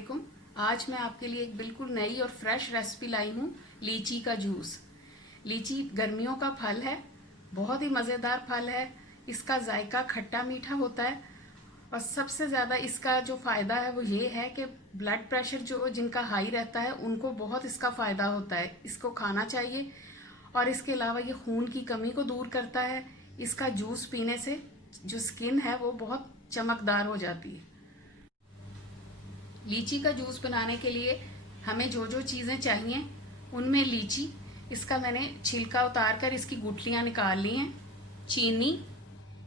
वालेकुम। आज मैं आपके लिए एक बिल्कुल नई और फ्रेश रेसिपी लाई हूँ, लीची का जूस। लीची गर्मियों का फल है, बहुत ही मज़ेदार फल है। इसका जायका खट्टा मीठा होता है और सबसे ज़्यादा इसका जो फ़ायदा है वो ये है कि ब्लड प्रेशर जो जिनका हाई रहता है उनको बहुत इसका फ़ायदा होता है। इसको खाना चाहिए और इसके अलावा ये खून की कमी को दूर करता है। इसका जूस पीने से जो स्किन है वो बहुत चमकदार हो जाती है। लीची का जूस बनाने के लिए हमें जो जो चीज़ें चाहिए उनमें लीची, इसका मैंने छिलका उतार कर इसकी गुठलियाँ निकाल ली हैं, चीनी,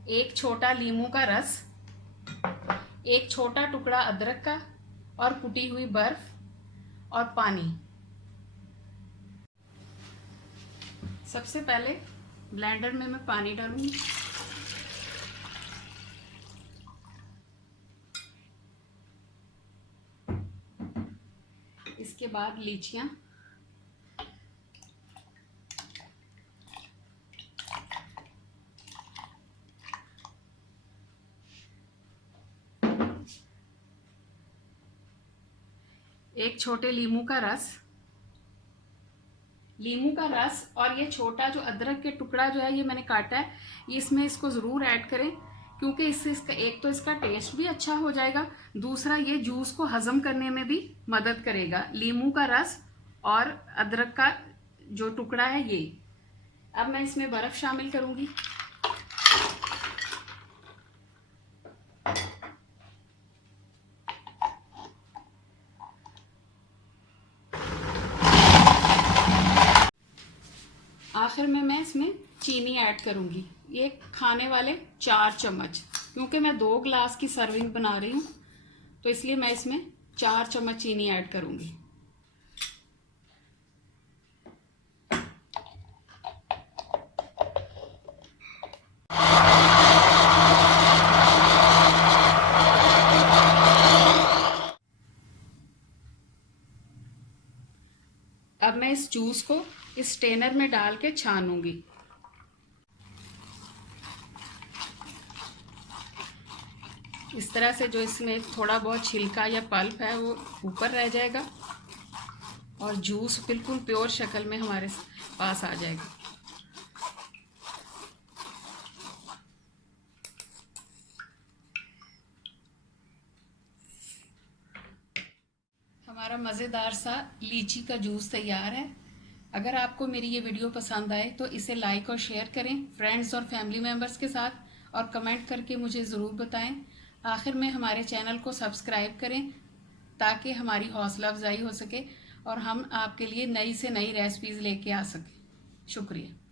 एक छोटा नींबू का रस, एक छोटा टुकड़ा अदरक का और कुटी हुई बर्फ और पानी। सबसे पहले ब्लेंडर में मैं पानी डालूंगी। इसके बाद लीचियाँ, एक छोटे नींबू का रस, और ये छोटा जो अदरक के टुकड़ा जो है ये मैंने काटा है, ये इसमें इसको ज़रूर ऐड करें क्योंकि इससे इसका एक तो इसका टेस्ट भी अच्छा हो जाएगा, दूसरा ये जूस को हजम करने में भी मदद करेगा। नींबू का रस और अदरक का जो टुकड़ा है ये। अब मैं इसमें बर्फ़ शामिल करूँगी। आखिर में मैं इसमें चीनी ऐड करूँगी, ये खाने वाले 4 चम्मच, क्योंकि मैं 2 गिलास की सर्विंग बना रही हूँ तो इसलिए मैं इसमें 4 चम्मच चीनी ऐड करूँगी। अब मैं इस जूस को इस स्ट्रेनर में डाल के छानूंगी। इस तरह से जो इसमें थोड़ा बहुत छिलका या पल्प है वो ऊपर रह जाएगा और जूस बिल्कुल प्योर शक्ल में हमारे पास आ जाएगा। हमारा मज़ेदार सा लीची का जूस तैयार है। अगर आपको मेरी ये वीडियो पसंद आए तो इसे लाइक और शेयर करें फ्रेंड्स और फैमिली मेम्बर्स के साथ, और कमेंट करके मुझे ज़रूर बताएं। आखिर में हमारे चैनल को सब्सक्राइब करें ताकि हमारी हौसला अफजाई हो सके और हम आपके लिए नई से नई रेसिपीज़ लेके आ सकें। शुक्रिया।